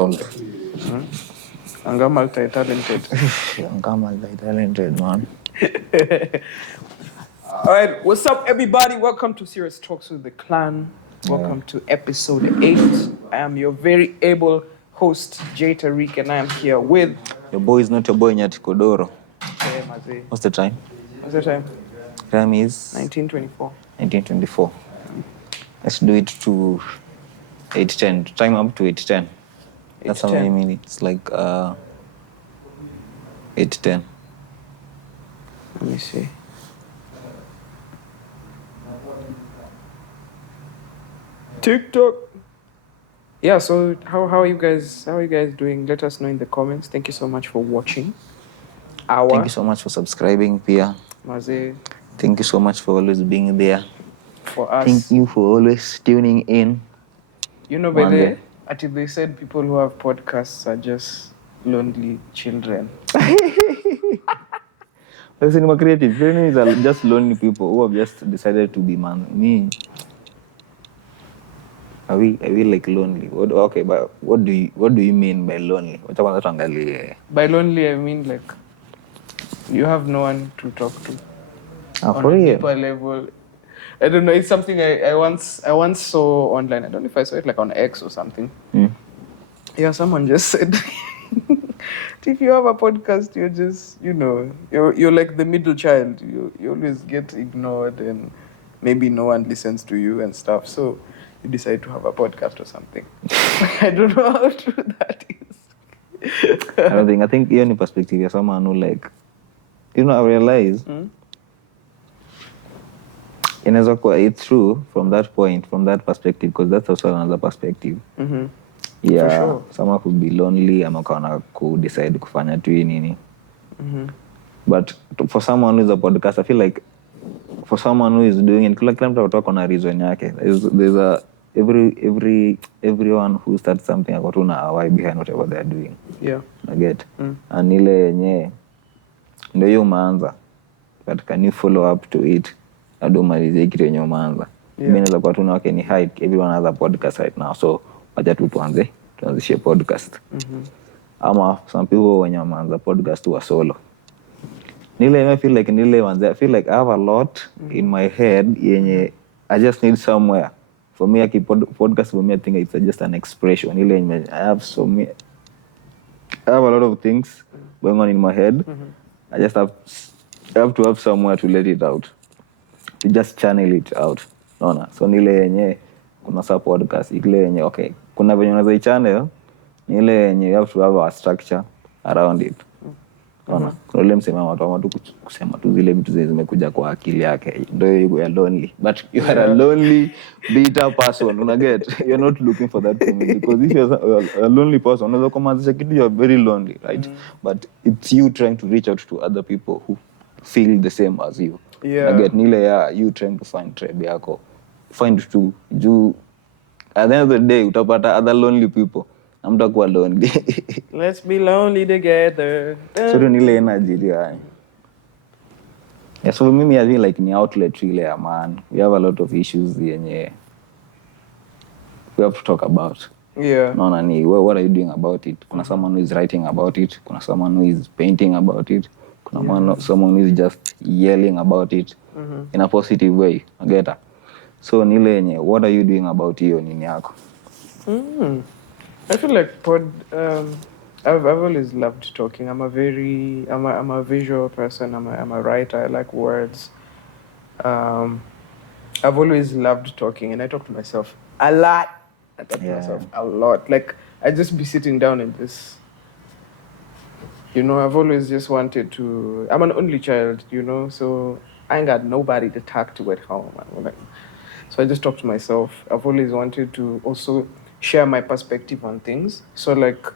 Anga multi-talented. Anga multi-talented, man. All right, what's up, everybody? Welcome to Serious Talks with the Klan. Welcome to episode 8. I am your very able host, Jay Tariq, and I am here with... Your boy is not your boy, Nyati Kodoro. Okay, Mazi. What's the time? What's the time? Time is... 1924. 1924. Let's do it to 8:10. Time up to 8:10. That's how many minutes? Like 8:10. Let me see. TikTok. Yeah, so how are you guys doing? Let us know in the comments. Thank you so much for watching. Thank you so much for subscribing, Pia. Mazi. Thank you so much for always being there. For us. Thank you for always tuning in. You know, Bele, until they said people who have podcasts are just lonely children. Listen, we're creative. Friends are just lonely people who have just decided to be me. Are we like lonely? Okay, but what do you mean by lonely? By lonely, I mean like you have no one to talk to. On a deeper level. I don't know. It's something I once saw online. I don't know if I saw it like on X or something. Yeah, someone just said, if you have a podcast, you're just, you're like the middle child. You always get ignored and maybe no one listens to you and stuff. So you decide to have a podcast or something. I don't know how true that is. I think you're in perspective. You're someone who like, I realize. It's true from that point, from that perspective, because that's also another perspective. Mm-hmm. Yeah, for sure. Someone could be lonely, ama could decide kufanya tu nini. But for someone who is a podcast, I feel like for someone who is doing it, kila mtu atakuwa kuna reason yake. There's a everyone who starts something akotuna a why behind whatever they are doing. Yeah. I get. And ile yenye ndio hiyo umeanza. But can you follow up to it? Adomalize kitu yenye umeanza. Mimi naweza kuwa tuna wake ni hype. Everyone has a podcast right now. So wacha tu tuanzishe podcast. Ama some people wenye wameanza podcast wa solo. I feel like I have a lot in my head yenye I just need somewhere. For me, podcast for me, I think it's just an expression. I have a lot of things going on in my head. I just have to have somewhere to let it out. To just channel it out. Naona. So nile yenye kuna sa podcast ile yenye okay. Kuna venye unaweza channel nile yenye you have to have a structure around it. Naona. Kuna ile msema watu kusema tu zile vitu zimekuja kwa akili yake. Ndio you are lonely. But you are a lonely bitter person. Una get? You're not looking for that for me because if you're a lonely person, unaweza kuanzisha kitu you are very lonely, right? But it's you trying to reach out to other people who feel the same as you. Yeah. Get nile you trying to find tribe yako. Find to do at the end of the day utapata other lonely people. Hamtakuwa lonely. Let's be lonely together. So nile energy yeah. Yeah, so mimi I feel like ni outlet really man. We have a lot of issues yenye we have to talk about. Yeah. Naona ni what are you doing about it? Kuna someone who is writing about it, kuna someone who is painting about it. Someone is just yelling about it in a positive way. Get it? So nile yenye what are you doing about hiyo nini yako? I feel like I've always loved talking. I'm a visual person. I'm a writer. I like words. I've always loved talking and I talk to myself a lot. I talk to myself a lot. Like I just be sitting down and this. I've always just wanted to... I'm an only child, so I ain't got nobody to talk to at home. So I just talk to myself. I've always wanted to also share my perspective on things. So like,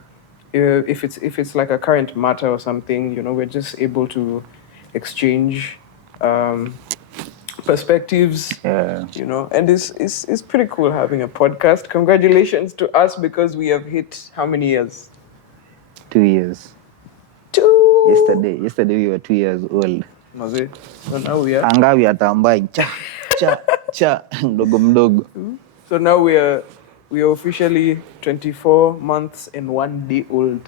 if it's like a current matter or something, we're just able to exchange perspectives, and it's pretty cool having a podcast. Congratulations to us because we have hit how many years? 2 years. 2. Yesterday we were 2 years old. Maze. So now we are Anga we are tambai cha mdogo. So now we are We are officially 24 months and 1 day old.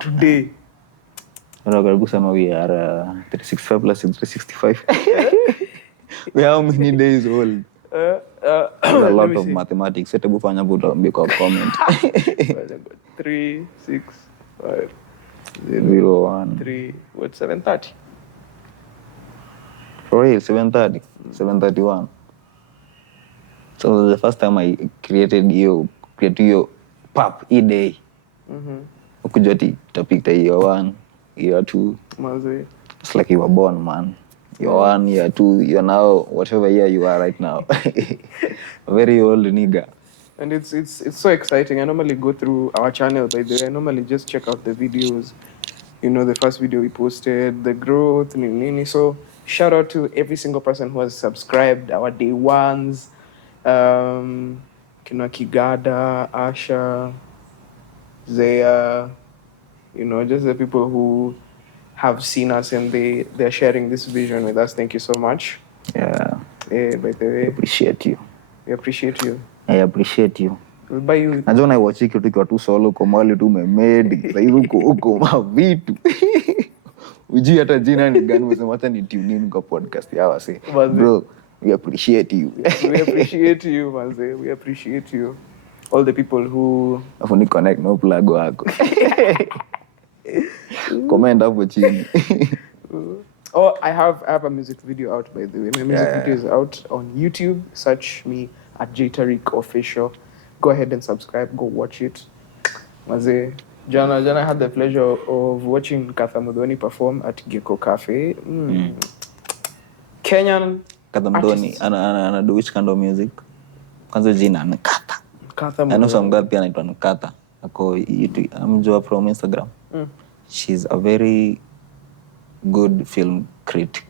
Today. We are 365 plus 365. We are how many days old? A lot of mathematics. Comment. 3, 6, 5, 0, 1. 3. What? 7:30. For real, 7:30, 7:31. So the first time I created your pap day. Ukujoti topic year 1, year 2. It's like you were born, man. Year 1, year 2, you're now whatever year you are right now. Very old nigga. And it's so exciting. I normally go through our channel, by the way. I normally just check out the videos. You know, the first video we posted, the growth, nini. So shout out to every single person who has subscribed, our day ones. Kina Kigada, Asha, Zaya, you know, just the people who have seen us and they're sharing this vision with us. Thank you so much. Yeah. By the way, Appreciate you. We appreciate you. I appreciate you. We'll buy you. Najua na watch kitu kwa tu solo kwa mali tu memedi. Sasa huko mavitu. Ujui hata jina ni gani, unasema hata ni tune in kwa podcast ya wase. Bro, we appreciate you. We appreciate you, manze. We appreciate you. All the people who afu ni connect no plug wako. Comment hapo chini. Oh, I have a music video out, by the way. My music video is out on YouTube. Search me at JTarik Official. Go ahead and subscribe. Go watch it. Maze, Jana I had the pleasure of watching Katha Mudhoni perform at Gecko Cafe. Kenyan Katha Mudhoni, ana do which kind of music? Kwanza jina Nkatha. Katha Mudhoni. I know some girl pia anaitwa Nkatha. Ako amjua from Instagram. She's a very good film critic.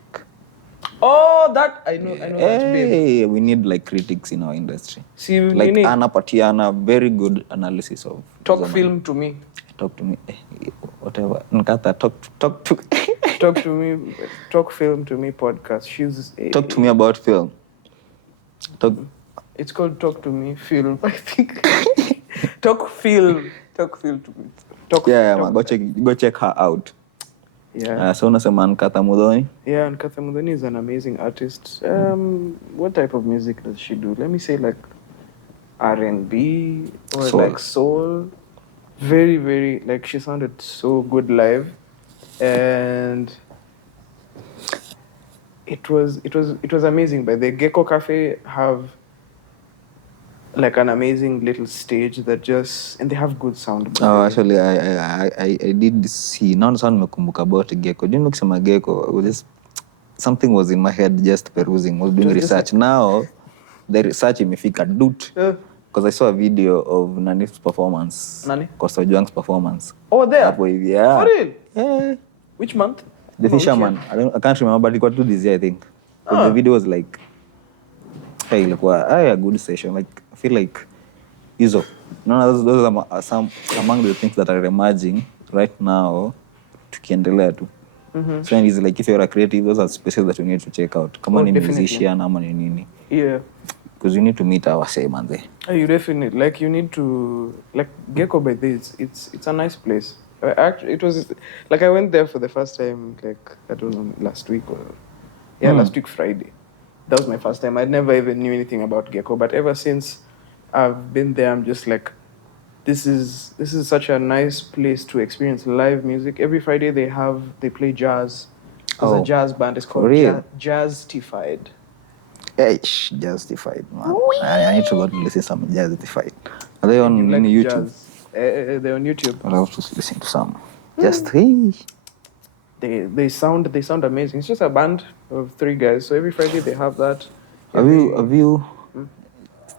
Oh, that I know that babe. We need like critics in our industry. See, like Anna Patiana, very good analysis of talk film to me. Talk to me. Whatever. Nkatha, talk to Talk to me. Talk film to me podcast. She's talk to me about film. It's called Talk to Me Film, I think. Talk film to me. Go check her out. Yeah. So unasema Nkatha Mudhoni? Yeah, Nkatha Mudhoni is an amazing artist. What type of music does she do? Let me say like R&B or soul. Like soul. Very, very, like she sounded so good live. And it was amazing. But the Gecko Cafe have like an amazing little stage that just, and they have good sound. Actually, I did see. Now sound mekumbuka about Gecko. Didn't look some Gecko. Just something was in my head just perusing. Was doing research. Now the research imefika doot. Because I saw a video of Nani's performance. Nani? Costa Juang's performance. Oh, there? Yeah. For real? Yeah. Which month? The Fisherman. I can't remember, but it got to this year, I think. The video was like, hey, a good session. Like, I feel like those are some among the things that are emerging right now tukiendelea tu. So it's like if you're a creative, those are spaces that you need to check out. Come on, musician, ama nini. Yeah. Because you need to meet our say, man. You definitely, like, you need to, like, Gecko by this, it's a nice place. Actually, it was, like, I went there for the first time, like, I don't know, last week last week Friday. That was my first time. I never even knew anything about Gecko, but ever since I've been there, I'm just like, this is such a nice place to experience live music. Every Friday they play jazz. There's a jazz band. It's called Jazzified. Jazzified, man. I need to go to listen to some Jazzified. Are they on YouTube? They're on YouTube. I'll have to listen to some. They sound amazing. It's just a band of 3 guys. So every Friday they have that. Have you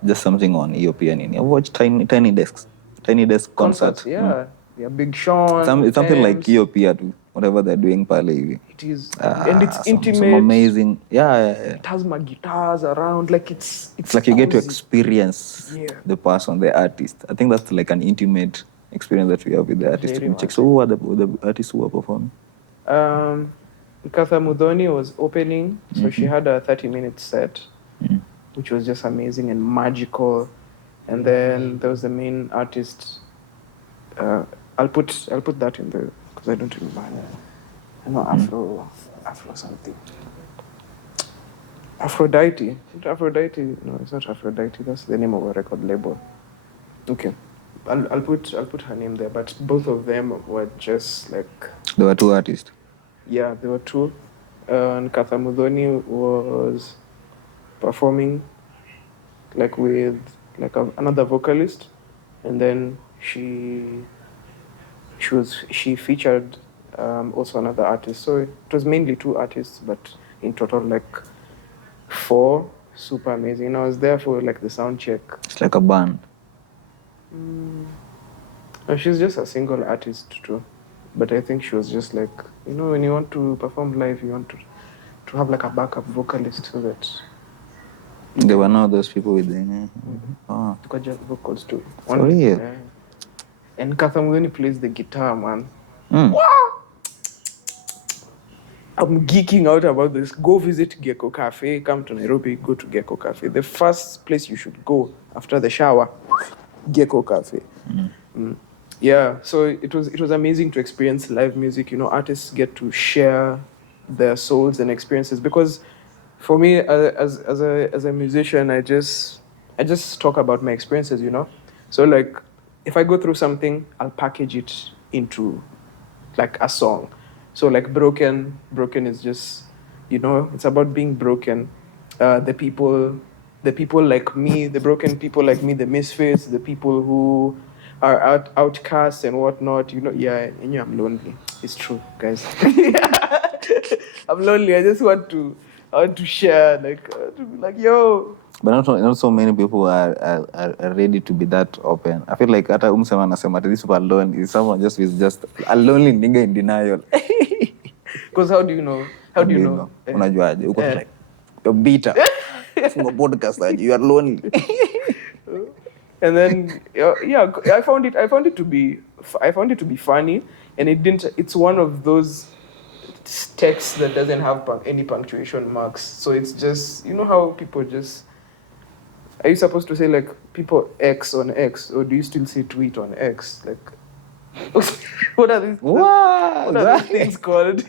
just something on EOP? I've watched Tiny Desk concert. Yeah. Yeah, Big Sean. It's something like EOP too. Whatever they're doing pale. It is, and it's intimate. Some amazing, yeah. It has my guitars around, like it's like you get to experience the person, the artist. I think that's like an intimate experience that we have with the artist. So who are the artists who are performing? Katha Mudhoni was opening, so she had a 30-minute set, which was just amazing and magical. And then there was the main artist. I'll put that in the, because I don't remember. I know Afro something. Aphrodite. Aphrodite. No, it's not Aphrodite. That's the name of a record label. Okay, I'll put her name there. But both of them were just like. There were two artists. Yeah, there were two. And Kathamudhoni was performing like with like another vocalist, and then she featured also another artist. So it was mainly two artists, but in total like 4. Super amazing. And I was there for like the sound check. It's like a band. She's just a single artist too, but I think she was just like, when you want to perform live, you want to have like a backup vocalist so that. There were not those people with the. Oh. Just vocals too. For real? Yeah. And Kathamudhoni plays the guitar, man. Wow! I'm geeking out about this. Go visit Gecko Cafe. Come to Nairobi, go to Gecko Cafe. The first place you should go after the shower, Gecko Cafe. Yeah, so it was amazing to experience live music. Artists get to share their souls and experiences, because for me as a musician, I just talk about my experiences. So like if I go through something, I'll package it into like a song. So like broken is just, it's about being broken. The people like me, the broken people like me, the misfits, the people who are outcasts and whatnot. I'm lonely. It's true, guys. I'm lonely. I just want to share, to be like, yo. But not so many people are ready to be that open. I feel like hata umsema anasema this people alone is someone just with just a lonely nigga in denial. Because how do you know? Unajuaje? Uko like you're bitter. From a podcast that you are lonely. And then I found it to be funny, and it's one of those texts that doesn't have any punctuation marks. So it's just, how people just. Are you supposed to say like people X on X, or do you still say tweet on X? Like, what are these? What are these things called?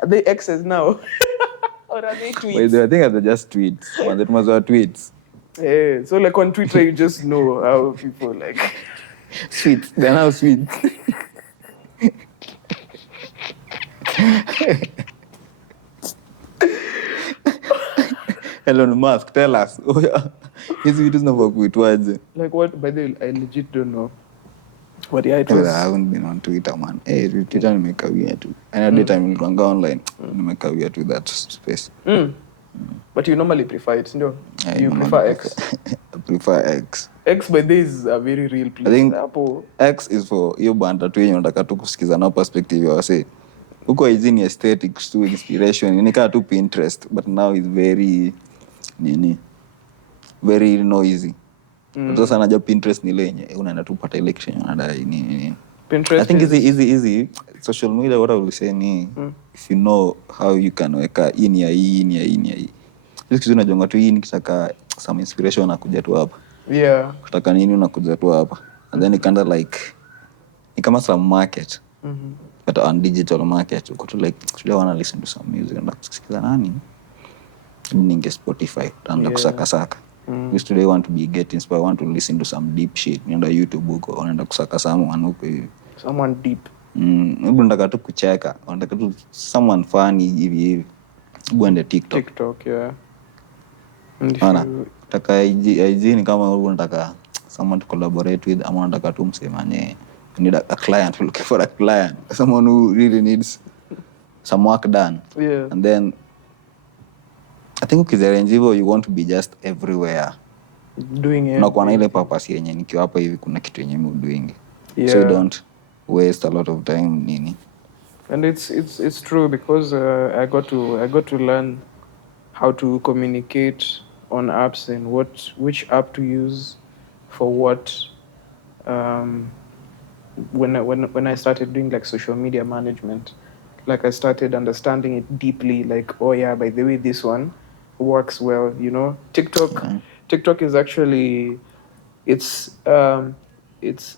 Are they X's now? Or are they tweets? Wait, I think they're just tweets. Man, that must have tweets. Yeah, so like on Twitter, you just know how people like. Sweet. They're now sweet. Elon Musk, tell us. Oh yeah, his videos never quit. Like what? By the way, I legit don't know. But yeah, it was. I haven't been on Twitter, man. Hey, Twitter make a weird too. And at the time, you go online, make a weird to that space. But you normally prefer it, no? Yeah, you prefer X? I prefer X. X by this is a very real place. I think X is for you banda tu yenye unataka tu kusikiza na perspective ya wase. Huko hizi ni aesthetics tu, inspiration. Inakaa tu Pinterest, but now it's very very noisy. Sasa najua Pinterest ni lenye unaenda tu pata election unadai nini. Pinterest. I think easy social media, what I will say ni if you know how you can weka in ya hii. Hizi unajonga tu hii nikitaka some inspiration nakuja tu hapa. Yeah. Kutaka nini unakuja tu hapa. And then it kind of like ni kama some market. But on digital market uko tu like today I want to listen to some music and kusikiza nani? Ninge Spotify tanda kusaka. Used today want to be get inspired, want to listen to some deep shit. Nienda YouTube huko unaenda kusaka someone huko hivi. Someone deep. Hebu nataka tu kucheka. Nataka tu someone funny hivi. Uende TikTok, yeah. Nataka IG ni kama wewe unataka someone to collaborate with, ama unataka tu msemanye you need a client, looking for a client, someone who really needs some work done. Yeah. And then I think ukiziarrange hivyo you want to be just everywhere doing it. Unakuwa na ile purpose yenye nikiwa hapa hivi kuna kitu yenye mimi doing. Yeah. So you don't waste a lot of time nini. And it's true because I got to learn how to communicate on apps and which app to use for what. When I started doing like social media management, like I started understanding it deeply. Like, oh yeah, by the way, this one works well. TikTok is actually It's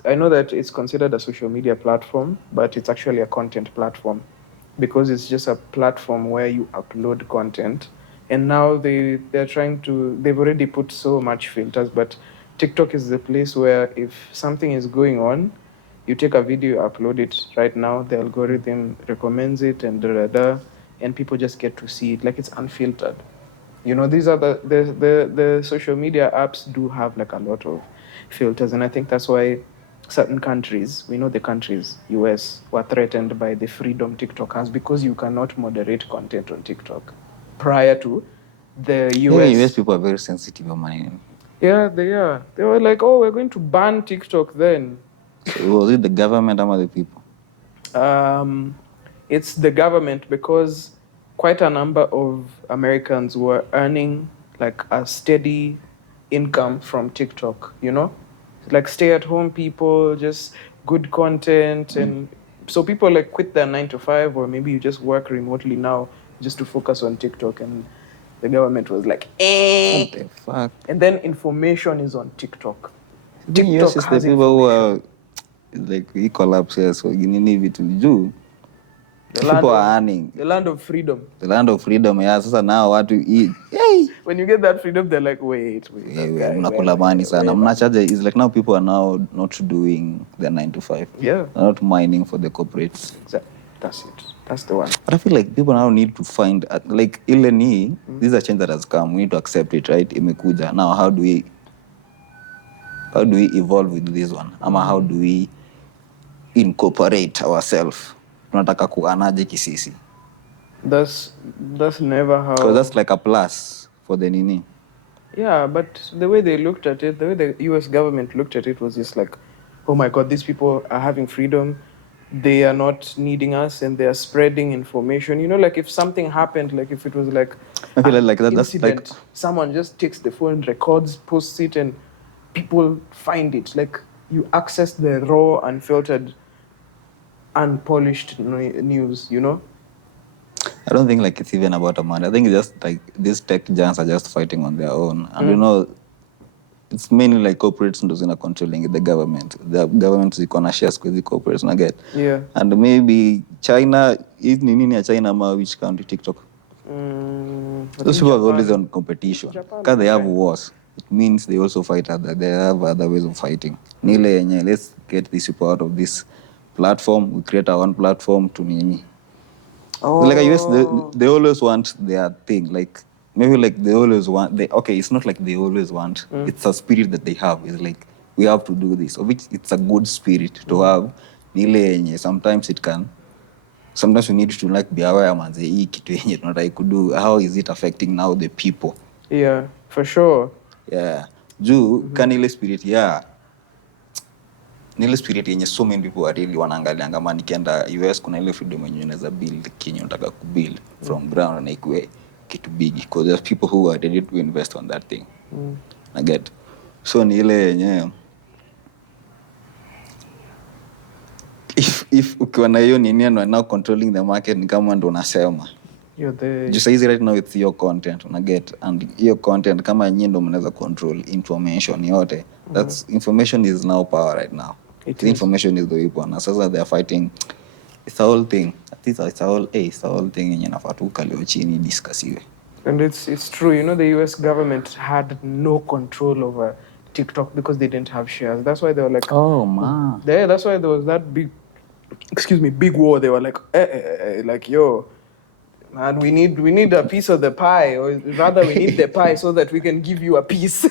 I know that it's considered a social media platform, but it's actually a content platform because it's just a platform where you upload content. And now they've already put so much filters, but TikTok is the place where if something is going on, you take a video, upload it right now, the algorithm recommends it and and people just get to see it like it's unfiltered. You know, these are the social media apps do have like a lot of filters, and I think that's why certain countries, we know the countries, US, were threatened by the freedom TikTok has because you cannot moderate content on TikTok. Prior to the US, Yeah, US people are very sensitive on money. yeah, they are. They were like, oh, we're going to ban TikTok then. So was it the government or the people? It's the government because quite a number of Americans were earning like a steady income from TikTok, you know? Like stay-at-home people, just good content. And so people like quit their 9 to 5, or maybe you just work remotely now just to focus on TikTok. And the government was like, What the fuck? And then information is on TikTok. The US TikTok is the has people who information. are like we collapse here, so you need it to do. People are earning. The land of freedom. The land of freedom, yeah. Sasa now what to eat? Hey! When you get that freedom, they're like, wait, Mnakula money sana. Mnachaja is like now people are now not doing their 9 to 5. Yeah. They're not mining for the corporates. Exactly. That's it. That's the one. But I feel like people now need to find like ile ni this is a change that has come. We need to accept it, right? Imekuja. Now how do we evolve with this one? Ama how do we incorporate ourselves? Tunataka kuanaje kisisi? That's never how. Because that's like a plus for the nini. Yeah, but the way they looked at it, the way the US government looked at it was just like, oh my God, these people are having freedom. They are not needing us and they are spreading information. You know, like if something happened, like if it was like I feel like that, that's incident, like someone just takes the phone, records, posts it, and people find it. Like you access the raw, unfiltered, unpolished news, you know? I don't think like it's even about a money. I think it's just like these tech giants are just fighting on their own. And you know, it's mainly like corporates ndo zina controlling the government. The government is gonna share with the corporates na get. Yeah. And maybe China, is nini ya China ama which country TikTok? Those people are always on competition. Because they have wars. It means they also fight they have other ways of fighting. Nile yenye, let's get these people out of this platform. We create our own platform to nini. Oh. Like I guess they always want their thing. Like maybe like they always want okay, it's not like they always want. It's a spirit that they have. It's like we have to do this. Of which it's a good spirit to have. Nile yenye sometimes we need to like be aware manze hii kitu yenye tunataka kudo. How is it affecting now the people? Yeah, for sure. Yeah. Juu kanile spirit nile spirit yenye so many people are really wanaangalia kama nikienda US kuna ile freedom yenye unaweza build kinyo unataka kubuild from ground na ikue kitu big because there's people who are ready to invest on that thing. I get. So ni ile yenye if ukiwa na hiyo nini and now controlling the market ni kama ndo unasema just easy right now with your content una get and your content kama nyinyi ndo mnaweza control information yote that's information is now power right now. The information is the weapon. Sasa they are fighting. It's a whole thing. It's a whole thing yenye nafaa tu kalio chini discussiwe. And it's true. You know, the US government had no control over TikTok because they didn't have shares. That's why they were like, oh man. That's why there was that big war. They were like, like yo, man, we need a piece of the pie, or rather, we need the pie so that we can give you a piece.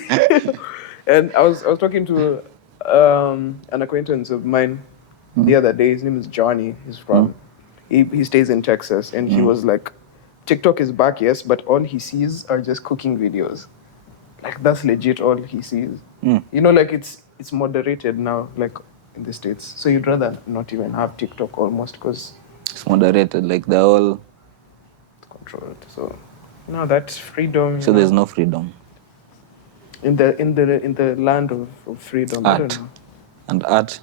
And I was talking to an acquaintance of mine the other day. His name is Johnny. He's from he stays in Texas, and he was like, TikTok is back, yes, but all he sees are just cooking videos. Like that's legit all he sees. You know, like it's moderated now, like in the States. So you'd rather not even have TikTok almost because it's moderated, like they're all controlled. So no, that's freedom. So there's no freedom in the land of freedom. Art. I don't know. And art.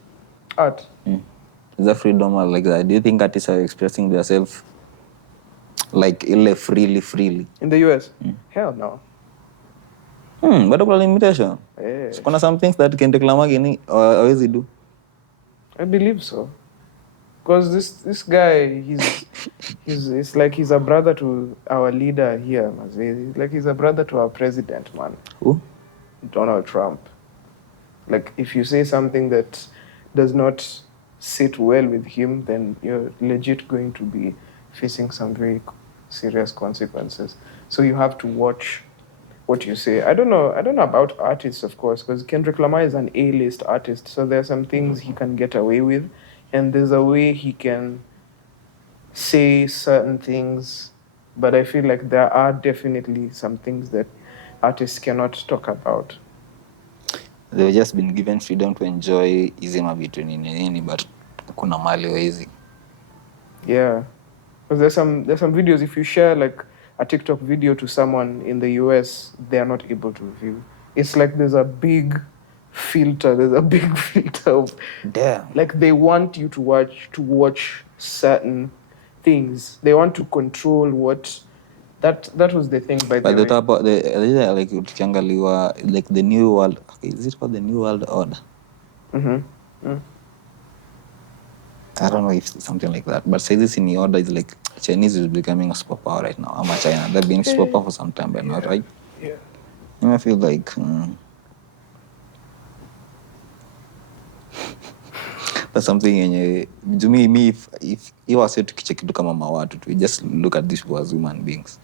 Art. Is that freedom or like that? Do you think artists are expressing themselves like freely? In the US? Hell no. Bado kuna limitation. So kuna some things that Kendrick Lamar hawezi do. I believe so. Because this guy, it's like he's a brother to our leader here. It's like he's a brother to our president, man. Who? Donald Trump. Like, if you say something that does not sit well with him, then you're legit going to be facing some very serious consequences. So you have to watch what you say. I don't know about artists, of course, because Kendrick Lamar is an A-list artist. So there are some things he can get away with, and there's a way he can say certain things. But I feel like there are definitely some things that artists cannot talk about. They've just been given freedom to enjoy hizi mavitu nini, but kuna mali wezi. Yeah, because there's some videos, if you share like a TikTok video to someone in the US, they are not able to view. It's like there's a big filter. Of, damn. Like they want you to watch certain things. They want to control what. That was the thing by the way. But like tukiangaliwa like the new world, okay, is it called the new world order? I don't know if it's something like that, but say this in the order is like Chinese is becoming a superpower right now. I'm a China. They've been superpower for some time, but not right. Yeah. I feel like that's something to me if you was to tukiche kitu kama mawatu to just look at these people as human beings.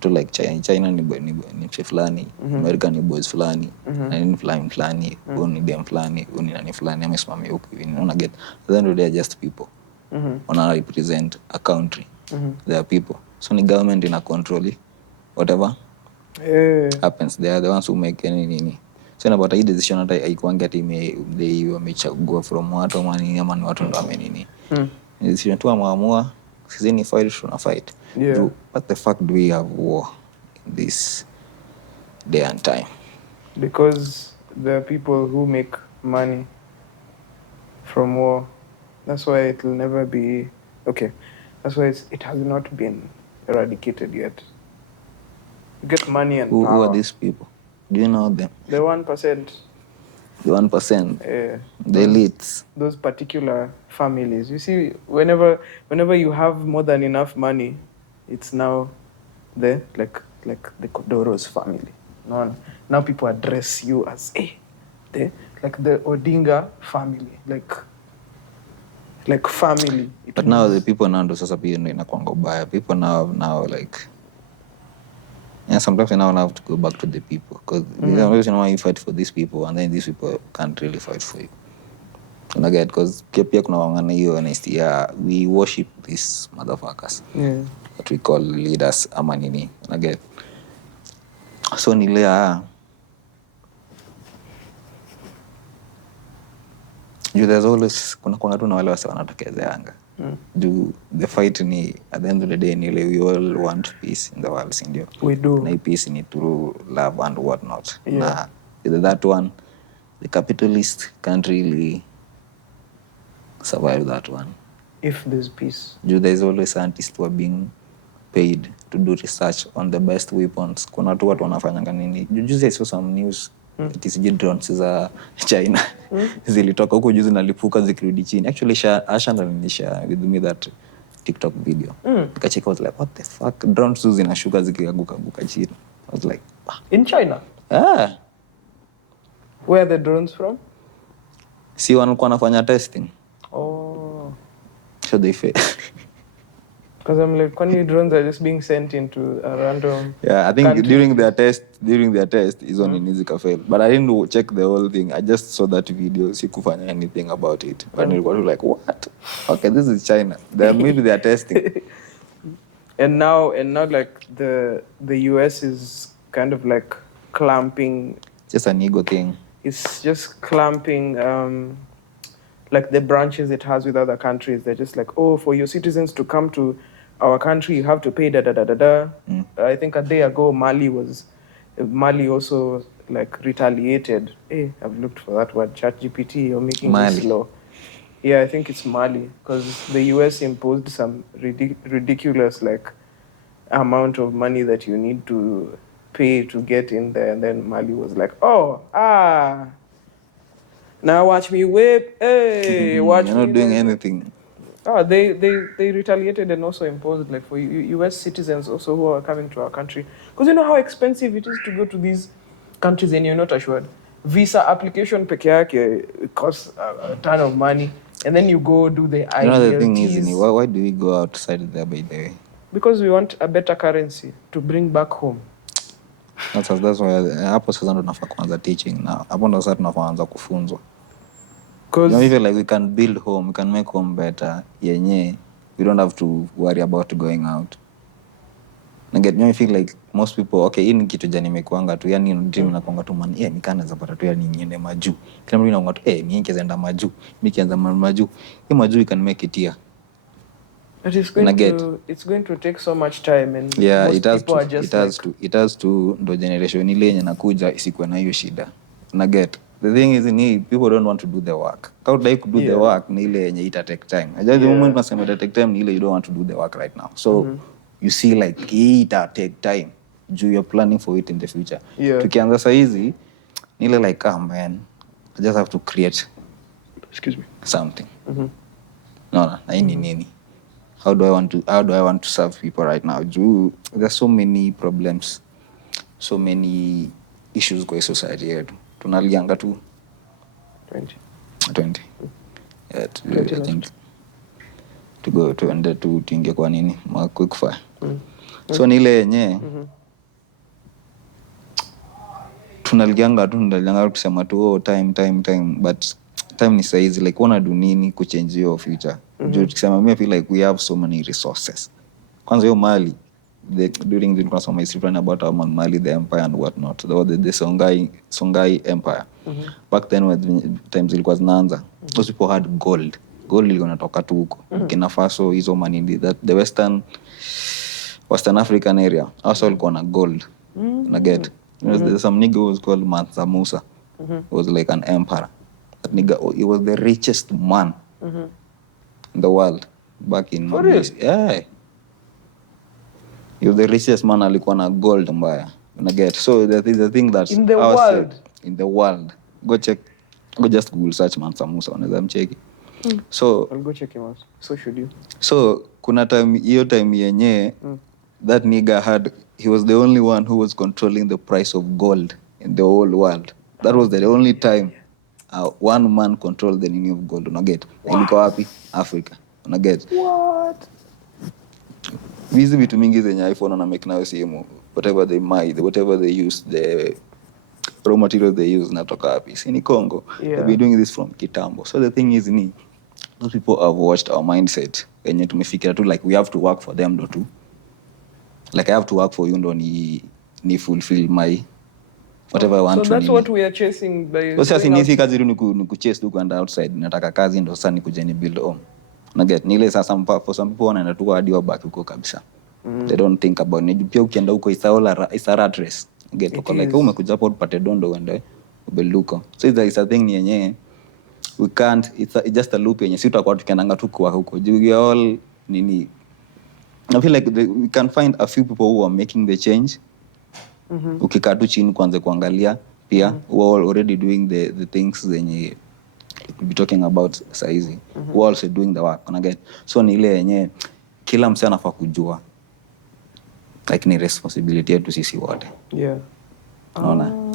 To like China ni mche fulani, America ni boys fulani, na ni fulani, ni dem fulani, ni nani fulani amesimama huko hivi. Unaona get. At the end of the day, just people. Wana represent a country. They are people. So the government in a control whatever happens. They are the ones who make anything. So inapata hii decision hata haikuanga ati wamechagua from watu ama nini ama ni watu ndo wamenini. Decision tu ameamua sisi ni fight tuna fight. Yeah. What the fuck do we have war in this day and time? Because there are people who make money from war. That's why it will never be okay. That's why it has not been eradicated yet. You get money and power. Who are these people? Do you know them? The 1%. The 1%. The elites. Those particular families. You see, whenever you have more than enough money, it's now the the Kodoro's family. No, now people address you as the Odinga family, like family. But now the people now do sasa pia inakuanga ubaya. People now like sometimes you now have to go back to the people because you fight for these people and then these people can't really fight for you. And again, because pia kuna wangana hiyo honesty. We worship these motherfuckers. Yeah. That we call leaders ama nini. And again, so nilea there's always kuna tu na wale wase wanatokezeanga. Do the fight ni at the end of the day nile we all want peace in the world, sindio? We do. Na peace ni through love and whatnot. Yeah. Na either that one, the capitalist can't really survive that one. If there's peace. There's always scientists who are being paid to do research on the best weapons. Kuna tu watu wanafanyanga nini. Juzi I saw some news. It is drones za China. Zilitoka huko juzi nalipuka zikirudi chini. Actually, Asha nilisha with me that TikTok video. Nikacheka, I was like, what the fuck? Drones tu zinashuka zikianguka chini. I was like, in China? Yeah. Where are the drones from? Si wanakuwa wanafanya testing. Oh. So they fail. Because I'm like, only drones are just being sent into a random. Yeah, I think country. during their test is when Inizika failed. But I didn't check the whole thing. I just saw that video. Sikufanya anything about it. But it was like, what? Okay, this is China. Maybe they are testing. And now like the US is kind of like clamping. Just an ego thing. It's just clamping like the branches it has with other countries. They're just like, oh, for your citizens to come to our country, you have to pay da. I think a day ago, Mali also like retaliated. I've looked for that word, ChatGPT, you're making Mali. it slow. Yeah, I think it's Mali, because the US imposed some ridiculous like amount of money that you need to pay to get in there, and then Mali was like, now watch me whip, hey, watch You're me. not doing anything. They retaliated and also imposed, like, for US citizens also who are coming to our country, because you know how expensive it is to go to these countries and you're not assured. Visa application peke yake costs a ton of money, and then you go do the IELTS. You know, the thing is, why do we go outside there, by the way? Because we want a better currency to bring back home. That's why hapo sasa ndo tunafaa kuanza teaching now. Hapo ndo sasa tunaanza kufunzwa. Because you know, like we can build home, we can make home better. Yenye we don't have to worry about going out. I feel like most people, okay, hii ni kitu jani nimekuanga tu, yani dream nakuanga tu man, nikana za pata tu yani niende majuu. Kila mtu anakuanga tu mimi nikienda majuu, mimi kianza majuu. Hii majuu you can make it here. But it's going to take so much time, and most people are just it has to ndo generation ile yenye nakuja isikuwe na hiyo shida. Na get the thing is people don't want to do the work. How do you do the work ni ile yenye ita take time. The moment nasema ita take time ni ile you don't want to do the work right now. So you see like ita take time. You're planning for it in the future. Tukianza saa hizi ni ile like man, I just have to create something. Na hii ni nini? How do I want to serve people right now? There's so many problems, so many issues kwa society yetu. Tunalianga tu 20. I think tuingie kwa nini ma quickfire. So ni ile yenye tunalianga kusema tu time, but time ni saizi, like wanna do nini kuchange your future. Tukisema mimi feel like we have so many resources. Kwanza hiyo Mali, during the class of my history about Mali, the empire and whatnot, the Songhai empire. Back then when times ilikuwa zinaanza, those people had gold ilikuwa inatoka tu huko. Kina Faso, hizo manini, that the western African area also walikuwa na gold. Na get there's some nigga who was called Mansa Musa. Was like an emperor. That nigga, he was the richest man in the world back in he was the richest man, alikuwa na gold mbaya. Una get? So that is the thing that in the world. Go just Google search Mansa Musa, unaweza mcheki. So I'll go check him out. So should you. So kuna hiyo time yenye that nigga he was the only one who was controlling the price of gold in the whole world. That was the only time one man controlled the meaning of gold. Una get? Ilikuwa wapi? Africa. Una get? What? Hizi vitu mingi zenye iPhone na make nayo simu, whatever they mine, whatever they use, the raw materials they use natoka wapi? Si ni Congo. They've been doing this from kitambo. So the thing is those people have watched our mindset. Yenye tumefikira tu like we have to work for them ndo tu. Like I have to work for you ndo ni fulfill my whatever I want to. So that's what we are chasing by. Sasa si kazi tu ni kuchase tu kwenda outside. Nataka kazi ndo sasa nikuje ni build home. Na get nile sasa for some people wanaenda tu hadi wabaki huko kabisa. They don't think about it. Pia ukienda huko is a rat race. Get uko like umekuja hapo upate dondo uende ubeluko. So it's a thing yenyewe we can't, it's just a loop yenye si tutakuwa tukiendanga tu kwa huko. We are all nini. I feel like we can find a few people who are making the change. Ukikaa tu chini kwanza kuangalia pia who are already doing the things zenye we be talking about saizi. Who are also doing the work. Una get? So ni ile yenye kila msee anafaa kujua. Like ni responsibility yetu sisi wote.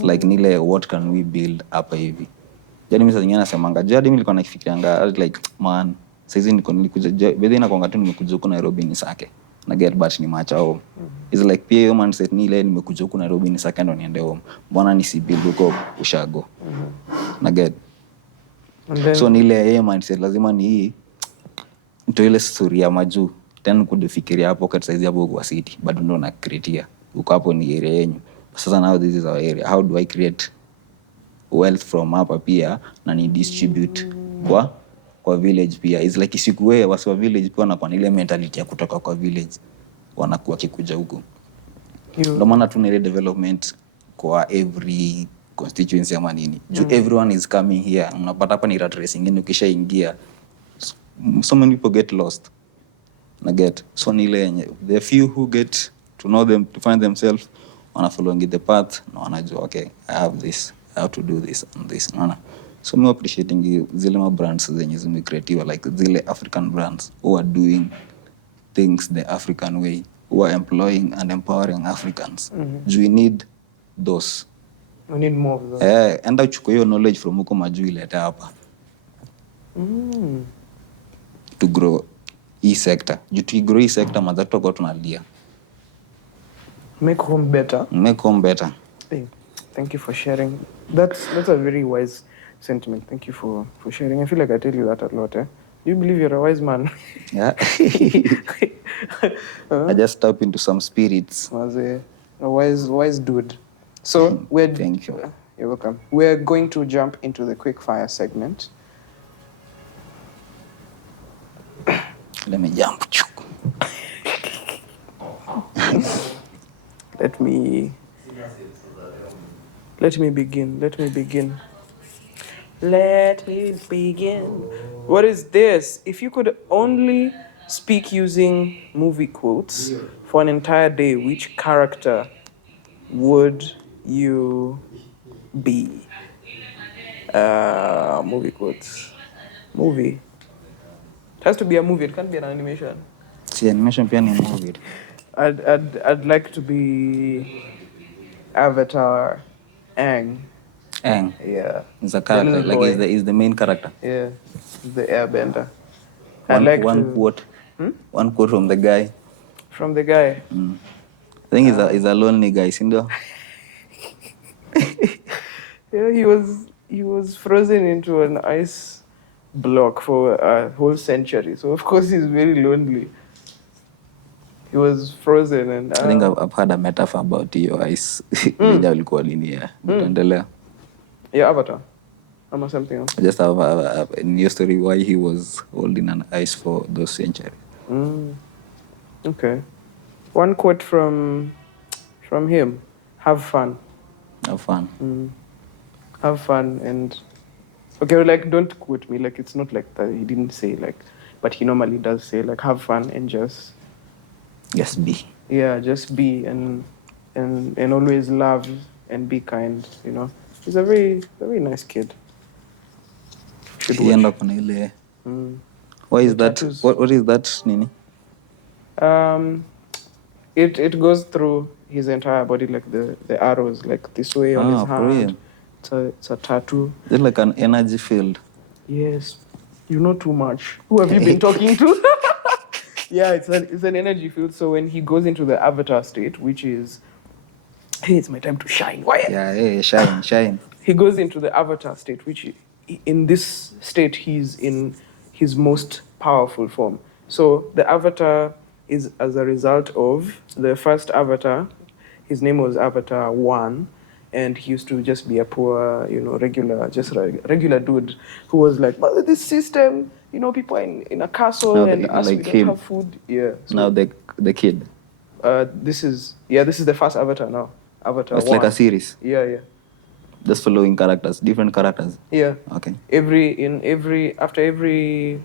Like nile what can we build hapa hivi. Jadi mimi sasa nyingine nasemanga jadi mimi nilikuwa nafikirianga like man saizi nilikuja bedhi na kwanga tu nimekuja huko Nairobi ni sake na get but ni macha home. It's like pia hiyo mindset ni ile nimekuja huko Nairobi ni sake ndo niende home. Mbona nisibuild huko ushago. Na get. So ni ile hiyo mindset lazima ni hii ndio ile story ya majuu tena kufikiria hapo kwa saizi hapo kwa city bado ndo na create huko hapo ni area yenu. Sasa now this is our area. How do I create wealth from hapa pia na ni distribute kwa village pia. It's like isikuwe wasi wa village pia wanakuwa na ile mentality ya kutoka kwa village wanakuwa kikuja huko. Ndio maana tuna ile development kwa every constituency ama nini. Everyone is coming here. Unapata hapa ni rat race nyingine ukishaingia. So many people get lost. Na get so ni ile the few who get to know them to find themselves wanafollowing the path na wanajua okay, I have this, I have to do this and this, unaona. So me appreciating zile ma brands zenye zimecreatiwa, like zile African brands who are doing things the African way, who are employing and empowering Africans. Do we need those? We need more of those. Enda uchukue hiyo knowledge from huko majuu ilete hapa to grow hii sector. Juu to grow hii sector mazatu kwa tunalia. Make home better. Make home better. Hey, thank you for sharing. That's a very wise sentiment. Thank you for sharing. I feel like I tell you that a lot. Do you believe you're a wise man? Yeah. I just tap into some spirits. Was a wise dude. So Thank you. You're welcome. We're going to jump into the quickfire segment. Let me jump. Let me begin. What is this? If you could only speak using movie quotes for an entire day, which character would you be? Movie quotes. Movie. It has to be a movie. It can't be an animation. See, animation pia ni movie. I'd like to be Avatar Aang. Aang. Yeah. Is a character, like is the main character. Yeah. The airbender. One quote. One quote from the guy. From the guy. I think he's a lonely guy, sindio? Yeah, he was frozen into an ice block for a whole century. So of course he's very lonely. He was frozen and I think I've had a metaphor about your ice. Nija ulikuwa linear. Endelea. Yeah, Avatar. Or something else. I just have a new story why he was holding an ice for those centuries. Okay. One quote from him. Have fun. Have fun. Have fun and okay, like don't quote me. Like it's not like that. He didn't say like, but he normally does say like have fun and just be. Yeah, just be and always love and be kind. You know, he's a very nice kid. He end up on ile. Why is that? What is that, Nini? It goes through his entire body, like the arrows, like this way on his hand. It's a tattoo. It's like an energy field. Yes, you know too much. Who have you been talking to? Yeah, it's an energy field. So when he goes into the avatar state, which is, hey, it's my time to shine. Why? Yeah, hey, shine. He goes into the avatar state, which in this state he's in his most powerful form. So the avatar is as a result of the first avatar. His name was Avatar 1, and he used to just be a poor, regular dude who was like, but this system, people are in a castle now and us, we don't have food. Yeah. So, now the kid. This is the first Avatar now. Avatar 1. It's like a series. Yeah. Just following characters, different characters. Yeah. Okay. After every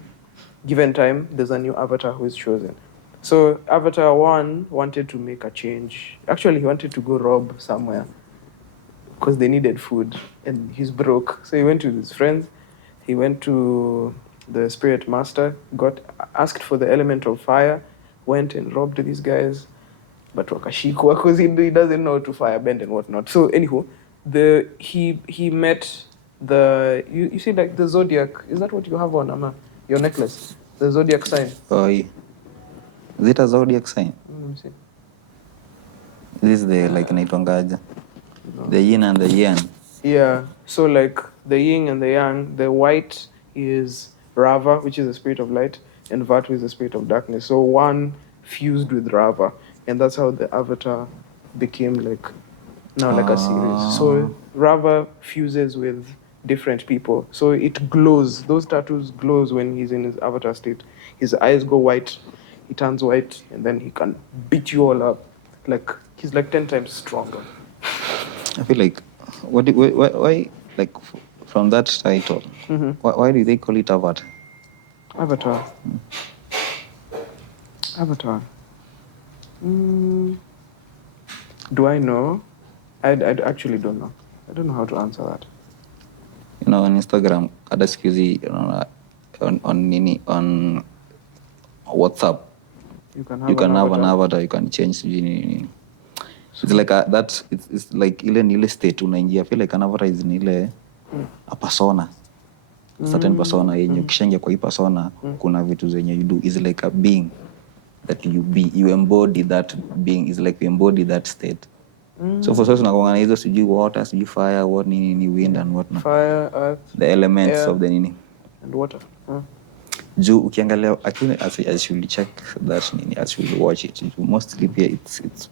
given time, there's a new avatar who is chosen. So Avatar 1 wanted to make a change. Actually, he wanted to go rob somewhere because they needed food and he's broke. So he went to his friends. He went to the spirit master, asked for the element of fire, went and robbed these guys. But wakashikwa because he doesn't know how to firebend and whatnot. So anyhow, he met you see like the zodiac. Is that what you have on your necklace? The zodiac sign. Oh, yeah. Is it a zodiac sign? Let me see. This is the like naitwangaja. The yin and the yang. Yeah. So like the yin and the yang, the white is Rava, which is the spirit of light, and Vatu is the spirit of darkness. So one fused with Rava, and that's how the avatar became like a series. So Rava fuses with different people. So it glows. Those tattoos glows when he's in his avatar state. His eyes go white, he turns white, and then he can beat you all up. Like he's like 10 times stronger. I feel like why like from that title, why do they call it Avatar? Avatar. Avatar. Do I know? I actually don't know. I don't know how to answer that. You know, on Instagram, hata siku hizi on WhatsApp, you can have an avatar, you can change sijui nini. It's like it's like ile state unaingia. I feel like an avatar is ile a persona, certain persona yenye ukishaingia kwa hii persona kuna vitu zenye you do. Is like a being that you embody that being. Is like you embody that state. So for sure tunakuanga hizo sijui water, sijui fire, what nini, wind and what not. Fire, earth, the elements air, of the nini and water. Juu ukiangalia actually as you check that nini, as you watch it mostly pia it's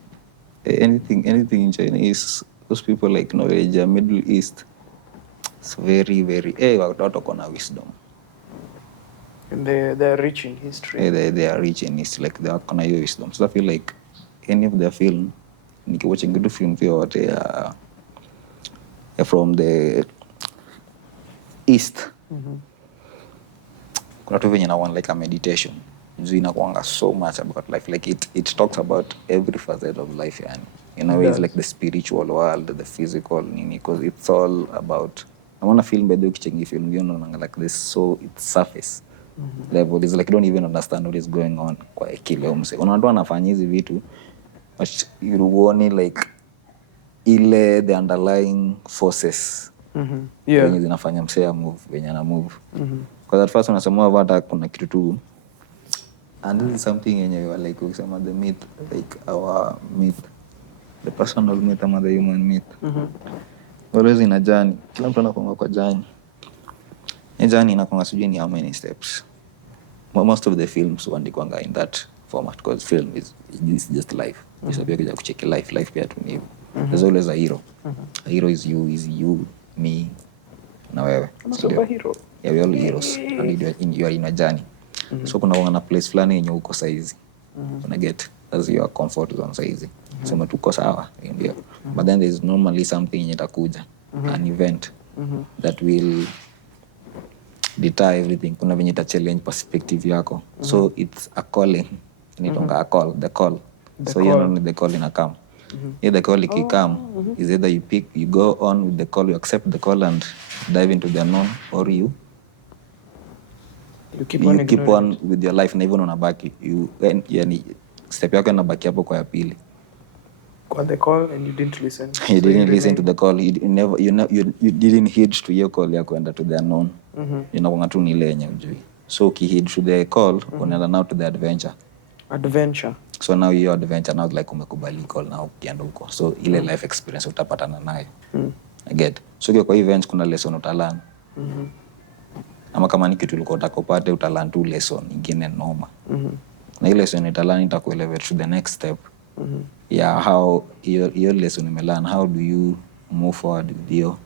anything in China is those people like Norway, Middle East. It's very watu wako na wisdom. And they're rich in history. They are rich in history, like they are na hiyo wisdom. So I feel like any of their film, nikiwatching good film pia wote from the East. Kuna tu venye na one like a meditation. Juu inakuanga so much about life. Like it talks about every facet of life, yani. In a way, it's like the spiritual world, the physical, nini, because it's all about. I want to film by the ukichengi film, you know, like this, so it's surface level. It's like you don't even understand what is going on kwa akili ya mse. Unaona anafanya hizi vitu, but you only like ile the underlying forces. Yeah. Venye zinafanya mse move, venye ana move. Because at first unasema hata kuna kitu tu. And this is something yenye you are like ukisema the myth, like our myth, the personal myth ama the human myth. Always in a journey. Kila mtu anakuanga kwa journey. Journey inakuanga sijui ni how many steps. Most of the films huandikwa in that format because film is just life. Pia kuja kucheki life pia tu ni. There's always a hero. A hero is you, me, na wewe. Superhero. Yeah, we all heroes and you are in a journey. So kuna na place fulani yenye uko saizi. Una get as your comfort zone saizi. Sema tuko sawa ndio. But then there is normally something yenye itakuja, an event that will deter everything. Kuna venye ita challenge perspective yako. So it's a calling. Nitonga a call, the call. So you know the call ina come. Yeah, the call ikikam is either you go on with the call, you accept the call and dive into the unknown, or you keep on with your life na hivyo unabaki yani step yako inabaki hapo kwa ya pili. Got the call and you didn't listen. You didn't listen to the call. You didn't heed to your call ya kwenda to the unknown. Inakuanga tu ni ile yenye ujui. So ukiheed to the call, unaenda now to the adventure. So now your adventure now like umekubali call now ukienda huko. So ile life experience utapatana nayo. I get. So kwa events kuna lesson utalearn. Ama kama ni kitu ulikuwa utakopate utalearn tu lesson nyingine noma. Na ile lesson utalearn itakuelevate to the next step. Yeah, how your lesson umelearn, how do you move forward with your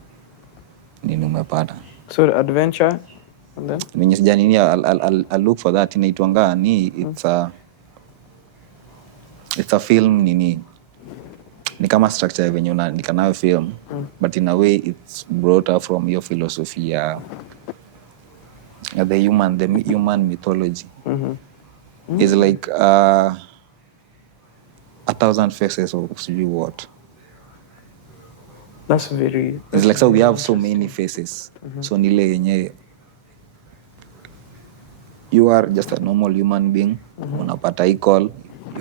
nini umepata. So the adventure and then mwenye sijani I'll look for that inaitwanga ni it's a film nini ni kama structure venye unaandika nayo film but in a way it's brought up from your philosophy ya the human mythology. It's like 1,000 faces of what. That's very. It's like so we have so many faces. So nile yenye you are just a normal human being. Unapata hii call,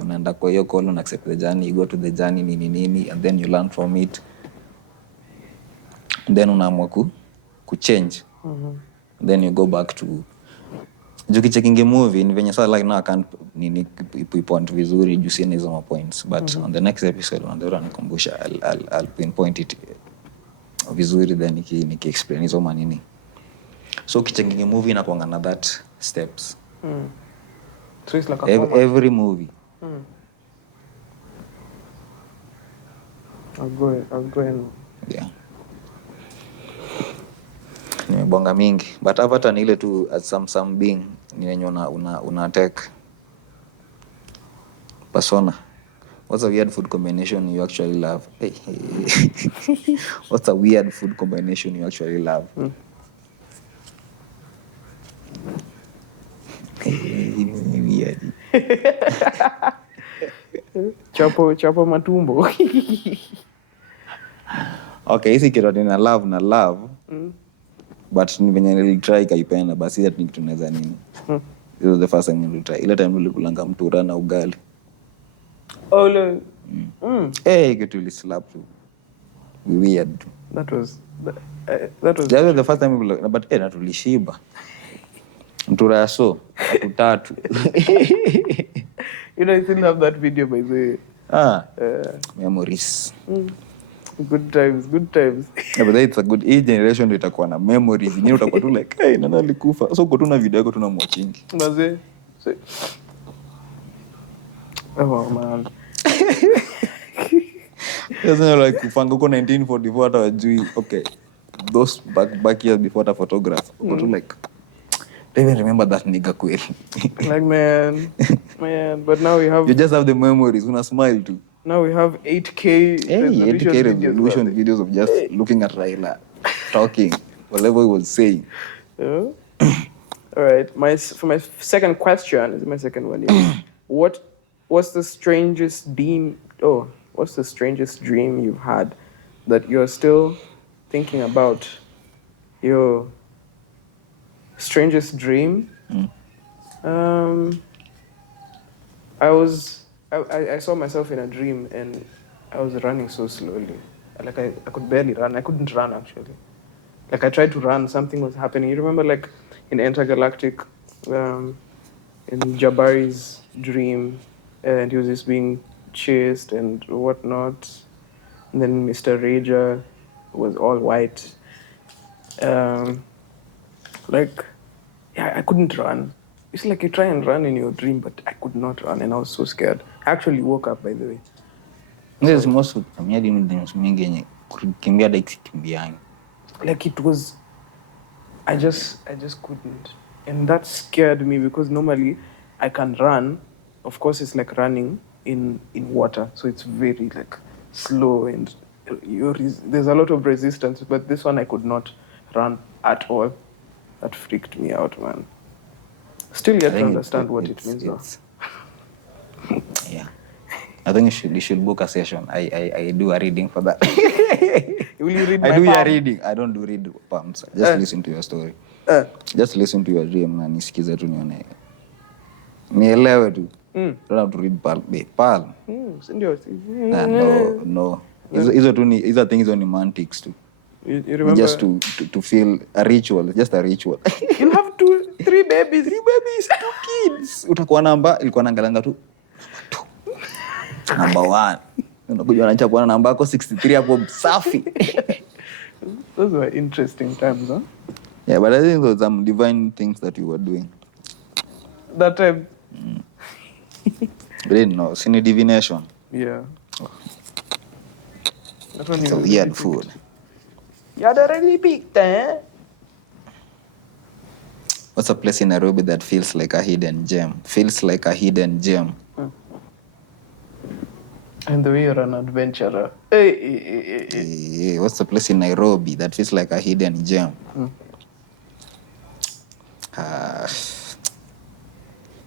unaenda kwa hiyo call, una accept the journey, you go to the journey nini and then you learn from it. And then unaamua ku change. Then you go back to checking a movie ni venye saa like now I can't nini point vizuri juu sina hizo points but on the next episode ndio nikumbusha I'll pinpoint it vizuri then niki explain hizo manini. So checking a movie inakuanga na that steps. So it's like a every movie. I'll go and yeah. Nimebonga mingi but avatar ni ile tu as some being ni wenye una take persona. What's a weird food combination you actually love? Hey. What's a weird food combination you actually love? Weird. Chapo matumbo. Okay, hizi kitu nina love. But ni venye nilitry kaipenda basi that ni kitu naweza nini. This was the first time nilitry. Ile time nilikulanga mtura na ugali. Oh, no. Kitu ili slap tu. Weird. That was the first time but na tulishiba. Mtura ya so tatu. You know, I still have that video by the way. Memories. Good times. Yeah, but it's a good age generation itakuwa na memories. Nyingine utakuwa tu like, hey, nani alikufa? So uko tu na video yako tu na mwachingi. Maze. Oh man. Yes, like kufanga uko 1944 hata wajui. Okay. Those back years before the photograph. Uko tu like, I even remember that nigga kweli. Like man, but now we have. You just have the memories. Una smile too. Now we have 8K 8K resolution videos of just looking at Raila, talking, whatever he was saying. Yeah. All right. For my second question, is my second one. Yeah. What's the strangest dream? Oh, what's the strangest dream you've had that you're still thinking about? Your strangest dream? I saw myself in a dream and I was running so slowly. Like I could barely run. I couldn't run actually. Like I tried to run, something was happening. You remember like in Intergalactic, in Jabari's dream, and he was just being chased and whatnot. And then Mr. Rager was all white. I couldn't run. It's like you try and run in your dream, but I could not run and I was so scared. I actually woke up, by the way. There's most of them. Like it was, I just couldn't. And that scared me because normally I can run. Of course, it's like running in water. So it's very like slow and there's a lot of resistance. But this one I could not run at all. That freaked me out, man. Still yet to understand what it means now. Yeah. I think you should book a session. I do a reading for that. Will you read I my do palm? your reading. I don't do read palms. Just listen to your story. Just listen to your dream na nisikize tu nione. Nielewe tu. Don't have to read palm. Palm. No. Hizo things on semantics too. You remember? Just to feel a ritual. Just a ritual. You'll have 3 babies. 3 babies, 2 kids. Utakuwa namba, ilikuwa naangalanga tu. Number 1. Unakuja unaanza kuona namba yako 63 hapo safi. Those were interesting times, huh? Yeah, but I think there were some divine things that you were doing. That time? I didn't know. It's in divination. Yeah. It's a weird food. You had already picked, eh? What's a place in Nairobi that feels like a hidden gem? Feels like a hidden gem. And the way you're an adventurer. Hey. What's the place in Nairobi that feels like a hidden gem?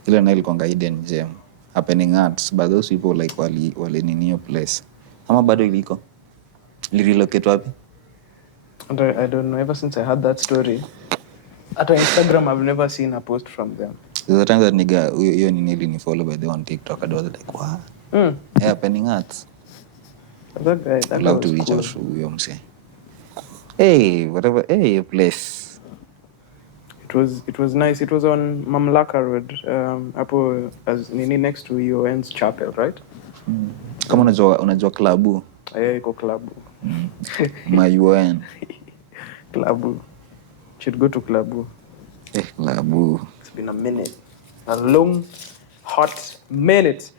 Ile na ilikuwa hidden gem. Happening arts, but those people like wali nini your place. Ama bado iliko? Relocate wapi? And I don't know. Ever since I heard that story, at Instagram, I've never seen a post from them. There's a time that nigga, you ni follow by the on TikTok. I was like, what? Happening arts. That guy, that I'd love guy to was reach cool. out to Yomse. Hey, whatever. Hey, your place. It was nice. It was on Mamlaka Road, hapo as nini next to UN's chapel, right? Kama unajua klabu. Iko klabu. Ma UN. Klabu. Should go to klabu. Klabu. It's been a minute. A long, hot minute.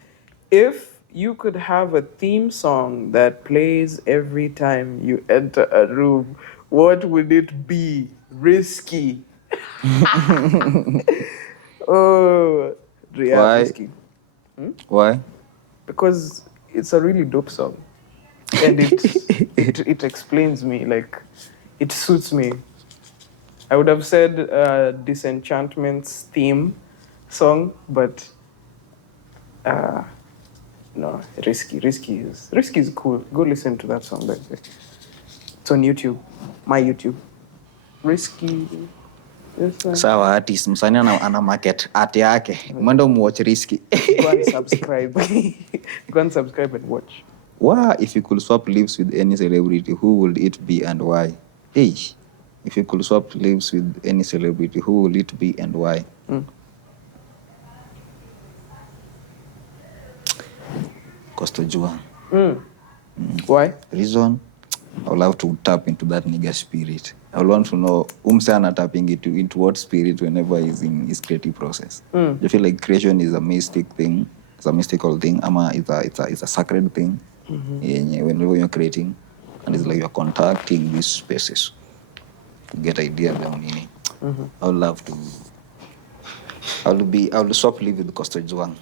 If you could have a theme song that plays every time you enter a room, what would it be? Risky. Oh, yeah, Why? Risky. Why? Because it's a really dope song. And it explains me, like, it suits me. I would have said Disenchantment's theme song, but no, Risky is cool. Go listen to that song, by the way. It's on YouTube. My YouTube. Risky. Sawa, artist msanii ana market art yake. Mwenda muwatch Risky. Go and subscribe. Go and subscribe and watch. Wow, if you could swap lives with any celebrity, who would it be and why? Hey, if you could swap lives with any celebrity, who would it be and why? Costa Juan. Why? Reason? I would love to tap into that nigga spirit. I would want to know Umsana tapping into what spirit whenever he's in his creative process. I feel like creation is a mystic thing. It's a mystical thing. It's a sacred thing. Whenever you're creating, and it's like you're contacting these spaces to get ideas down in it. I would love to. I will swap live with Costa Juan.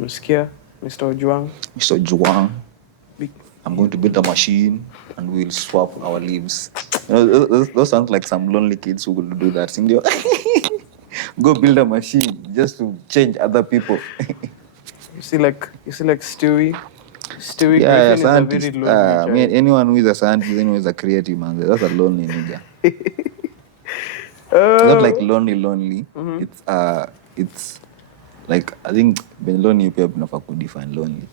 Mr. Juang. Mr. Juan. I'm going to build a machine and we'll swap our lives. You know, those sound like some lonely kids who will do that. Go build a machine just to change other people. You see like Stewie. Stewie Yeah, Griffin is a very lonely child. Anyone who is a scientist, anyone who is a creative man, that's a lonely nigga. Not like lonely. It's like, I think being lonely people have to define lonely.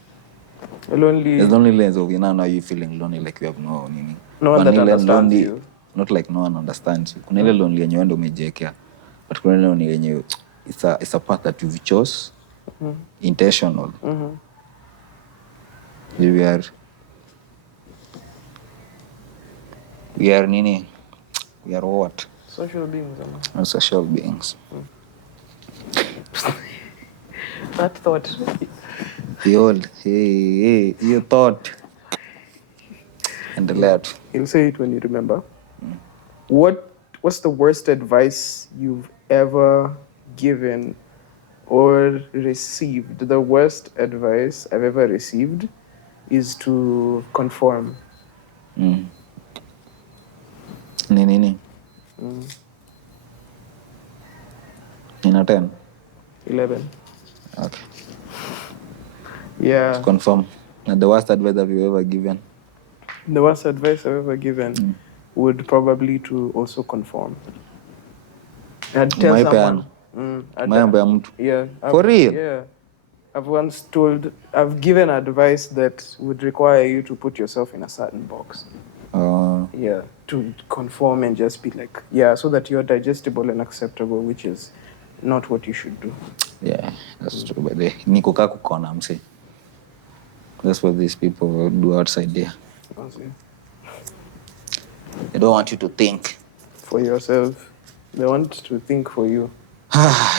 Lonely. There's loneliness of now you feeling lonely like you have no meaning. No one that understands you. Not like no one understands you. Kuna ile lonely yenye wewe ndio umejiwekea. But kuna ile lonely yenye it's a path that you've chose. Intentional. We are nini? We are what? Social beings. Social beings. That thought. Hey, you thought. And the lad. You'll say it when you remember. What's the worst advice you've ever given or received? The worst advice I've ever received is to conform. Nini? In a 10? 11. Okay. Yeah. To confirm. And the worst advice have you ever given? The worst advice I've ever given would probably to also conform. I'd tell someone. Yeah. For real? Yeah. I've given advice that would require you to put yourself in a certain box. Yeah, to conform and just be like, so that you're digestible and acceptable, which is not what you should do. Yeah, that's true. But nikukaa kukona mse. That's what these people do outside there. They don't want you to think for yourself. They want to think for you.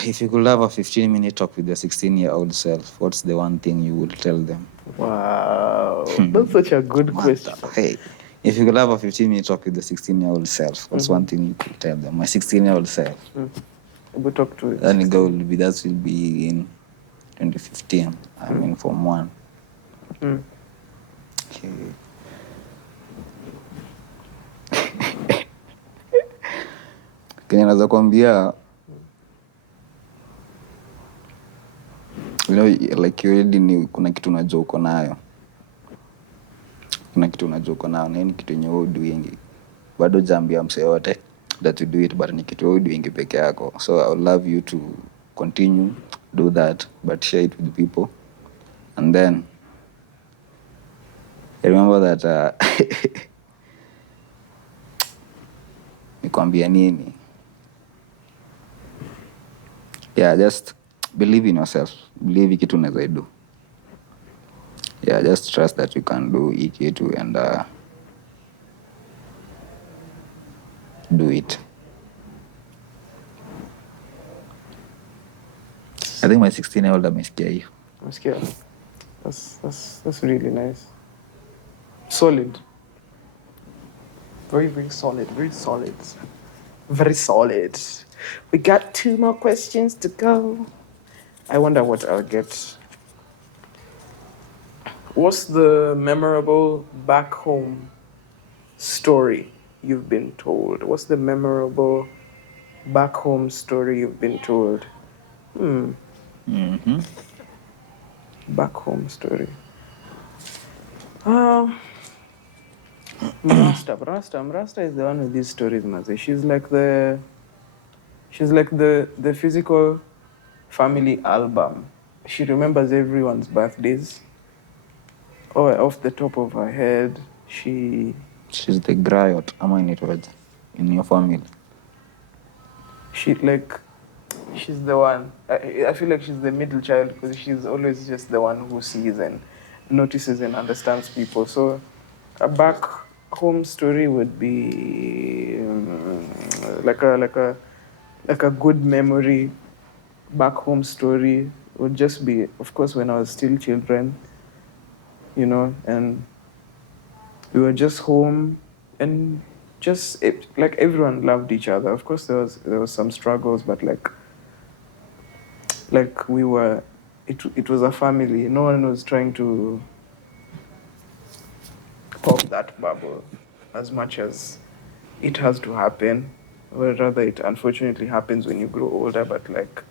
If you could have a 15-minute talk with your 16-year-old self, what's the one thing you would tell them? Wow, that's such a good question. Hey, if you could have a 15-minute talk with the 16-year-old self, what's one thing you could tell them? My 16-year-old self. We talk to it. That will be in 2015. I'm in Form 1. Okay. Kenya naweza kuambia, you know, like you already knew kuna kitu unajua uko nayo. Kuna kitu unajua uko nayo, na ni kitu yenye wewe doing. Bado jambia mse yote that you do it, but ni kitu wewe doing peke yako. So I would love you to continue do that, but share it with people. And then I remember that nikwambia nini? Yeah, just believe in yourself. Believe kitu unaweza do. Yeah, just trust that you can do kitu and do it. I think my 16-year-old amesikia hiyo. Amesikia. That's really nice. Solid. Very, very solid. Very solid. Very solid. We got 2 more questions to go. I wonder what I'll get. What's the memorable back home story you've been told? What's the memorable back home story you've been told? Back home story. Mrasta is the one with these stories, Maze. She's like the physical family album. She remembers everyone's birthdays. Oh, off the top of her head, she's the griot, ama inaitwaje, in your family. She's the one. I feel like she's the middle child because she's always just the one who sees and notices and understands people. So a back home story would be like a good memory. Back home story would just be, of course, when I was still children, and we were just home and just like everyone loved each other. Of course, there was some struggles, but like we were, it was a family. No one was trying to pop that bubble as much as it has to happen, or rather it unfortunately happens when you grow older. But like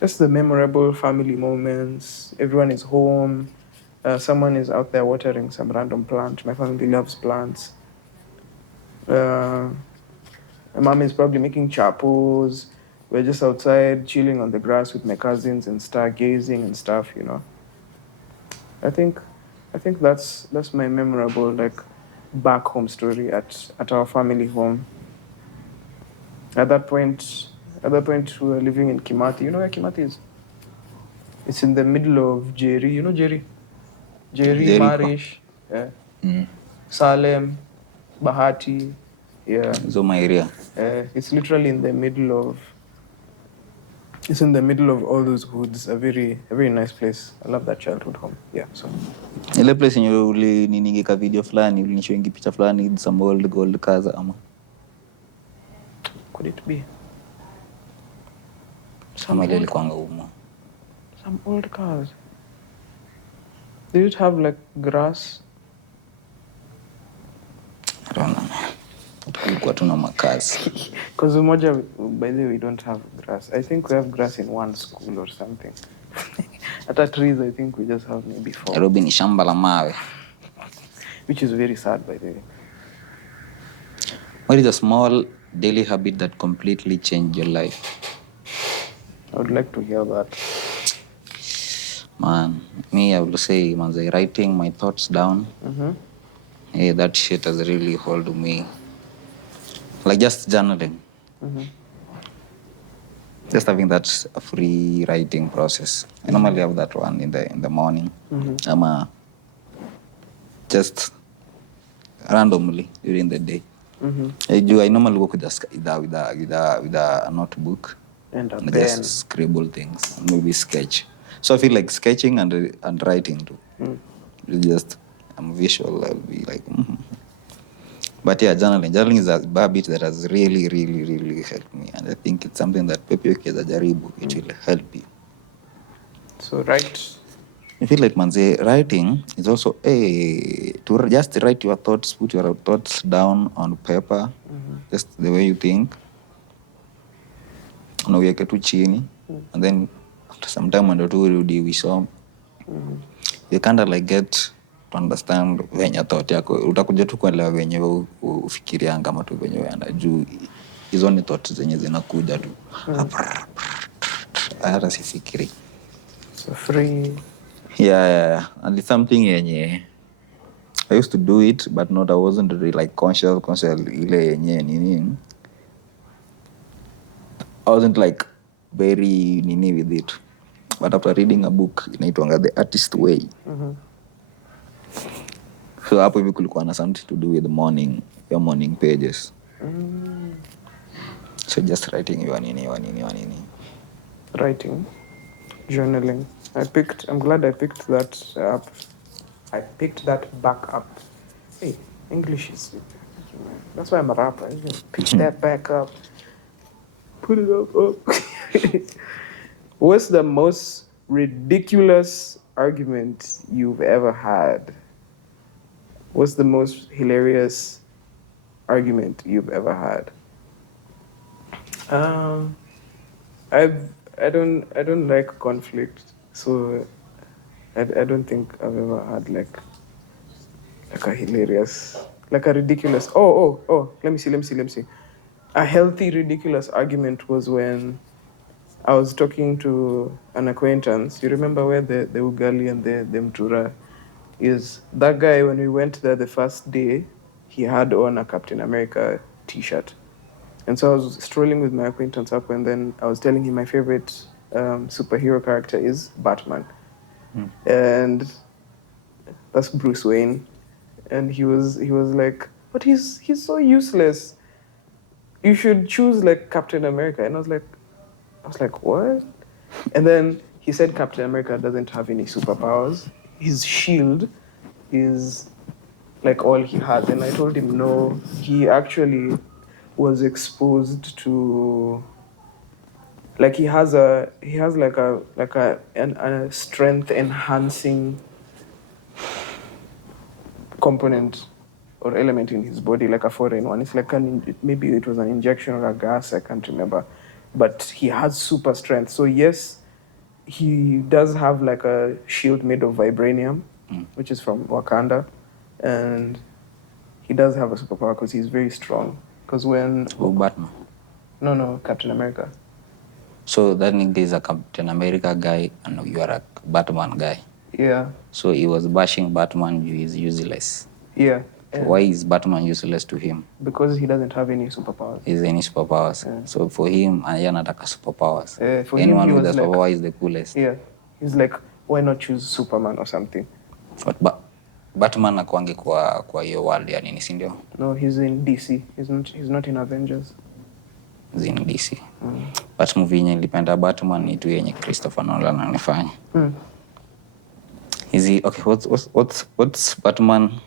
just the memorable family moments, everyone is home, someone is out there watering some random plant. My family loves plants. My mom is probably making chapos. We're just outside chilling on the grass with my cousins and stargazing and stuff, I think that's my memorable like back home story at our family home. At that point we were living in Kimathi. You know where Kimathi is? It's in the middle of Jerry. You know Jerry? Jerry, Marish, yeah. Salem, Bahati, yeah. Zoma area. It's literally in the middle of all those hoods. A very nice place. I love that childhood home. Yeah, so. Ile place yenye ulininingika video fulani, ulinishoingi picha fulani, some old gold cars ama. Could it be? Some ile ilikuanga humo. Some old cars. Did it have like grass? I don't know. Tulikuwa tuna makazi. Because Umoja, by the way, we don't have grass. I think we have grass in one school or something. At our trees, I think we just have maybe 4. Nairobi ni shamba la mawe. Which is very sad, by the way. What is a small daily habit that completely changed your life? I would like to hear that. Man, me, I will say, writing my thoughts down. Hey, that shit has really hold me. Like just journaling. Just having that free writing process. I normally have that one in the morning. Just randomly during the day. I normally work with a notebook and just scribble things, maybe sketch. So I feel like sketching and writing too. It's just I'm visual. I'll be like. But yeah, journaling is a habit that has really, really, really helped me, and I think it's something that pepe ukiweza jaribu, it will help you. So write. I feel like writing is also to just write your thoughts, put your thoughts down on paper, just the way you think. Unaweka tu chini, and then after some time when you urudi wisome, you kind of like get to understand venye thought yako. Utakuja tu kuelewa venye ufikirianga ama tu venye uenda juu hizo ni thoughts zenye zinakuja tu. Hata sifikiri. So free. Yeah. And it's something yenye I used to do it, but I wasn't really like conscious ile yenye nini. I wasn't like very nini with it. But after reading a book inaitwanga The Artist Way. So hapo hivi kulikuwa na something to do with your morning pages. So just writing your nini. Writing, journaling. I'm glad I picked that up. I picked that back up. Hey, English is... That's why I'm a rapper. I just pick that back up. Put it up. What's the most ridiculous argument you've ever had? What's the most hilarious argument you've ever had? I don't like conflict, so I don't think I've ever had like a hilarious like a ridiculous. Oh. Let me see. A healthy, ridiculous argument was when I was talking to an acquaintance. You remember where the Ugali and the Mtura is? That guy, when we went there the first day, he had on a Captain America t-shirt. And so I was strolling with my acquaintance up, and then I was telling him my favorite superhero character is Batman. And that's Bruce Wayne. And he was like, but he's so useless. You should choose like Captain America. And I was like, what? And then he said Captain America doesn't have any superpowers. His shield is like all he has. And I told him no, he actually was exposed to, like he has like a strength enhancing component or element in his body, like a foreign one. It's like maybe it was an injection or a gas, I can't remember. But he has super strength. So yes, he does have like a shield made of vibranium, which is from Wakanda. And he does have a superpower because he's very strong. Because when... Oh, Batman? No, Captain America. So that nigga is a Captain America guy and you are a Batman guy. Yeah. So he was bashing Batman, he is useless. Yeah. So why is Batman useless to him? Because he doesn't have any superpowers. Is any superpowers. Yeah. So for him, anataka superpowers. For anyone him, with a superpower is the coolest. Yeah. He's like, why not choose Superman or something? But Batman akwangi kwa hiyo world ya nini, si ndio? No, he's in DC. He's not in Avengers. He's in DC. But movie yenye nilipenda Batman ni tu yenye Christopher Nolan anafanya. Is he okay? What's Batman?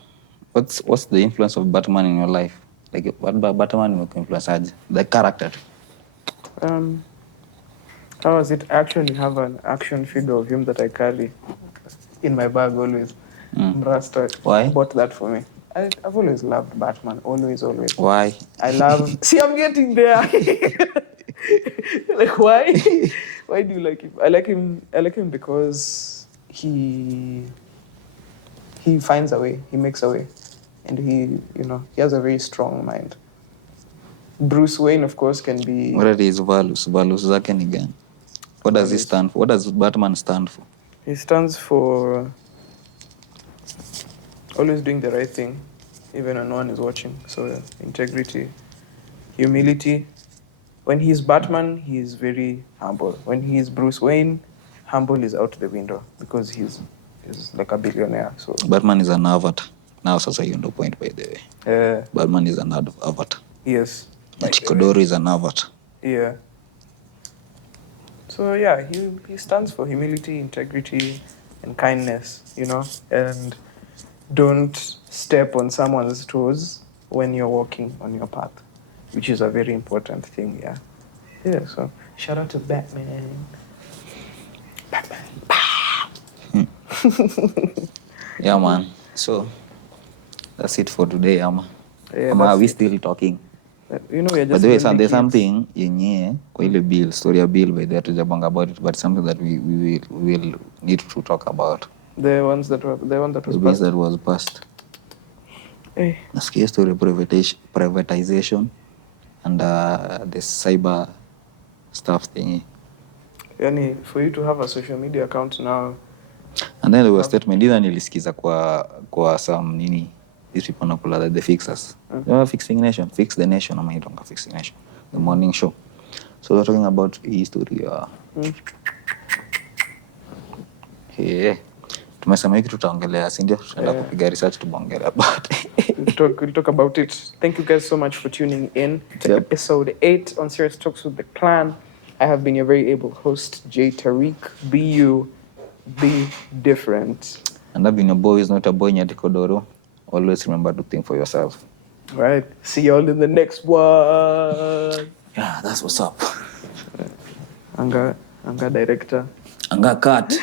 What's the influence of Batman in your life? Like what Batman will influence the character? How was it? I actually have an action figure of him that I carry in my bag always. Brasta. Why? Bought that for me. I've always loved Batman. Always. Why? I love... See, I'm getting there. Like, why? Why do you like him? I like him because he finds a way. He makes a way. And he has a very strong mind. Bruce Wayne, of course, can be... What are his values? Values zake ni gani? What does he stand for? What does Batman stand for? He stands for always doing the right thing, even when no one is watching. So integrity, humility. When he's Batman, he is very humble. When he is Bruce Wayne, humble is out the window because he's like a billionaire. So Batman is an avatar. Now, sasa hiyo ndo point, by the way. Batman is an avatar. Yes. Chikodoro is an avatar. Yeah. So yeah, he stands for humility, integrity, and kindness, and don't step on someone's toes when you're walking on your path, which is a very important thing, yeah. Yeah, so shout out to Batman. Yeah, man. So that's it for today, Ama. Yeah, Ama, we still talking. We're just... By the way, there's something yenye kwa ile bill, story ya bill, by the way, tujabanga about it, but something that we will need to talk about. The one that was passed. Hey. Nasikia story of privatization and the cyber stuff thingy. Yani, for you to have a social media account now. And then there was a statement, either nilisikiza kwa some nini, these people nakula the fixers. Fixing Nation, Fix the Nation, ama itonga Fixing Nation, the morning show. So we're talking about history. Yeah. Tumesema hiki tutaongelea, si ndio? Tutaenda kupiga research tumongelea about it. We'll talk about it. Thank you guys so much for tuning in to episode 8 on Serious Talks with the Klan. I have been your very able host, Jay Tariq. Be you, be different. And I've been a boy is not a boy Nyatikodoro. Always remember to think for yourself. All right. See y'all in the next one. Yeah, that's what's up. Anga director. Anga cut.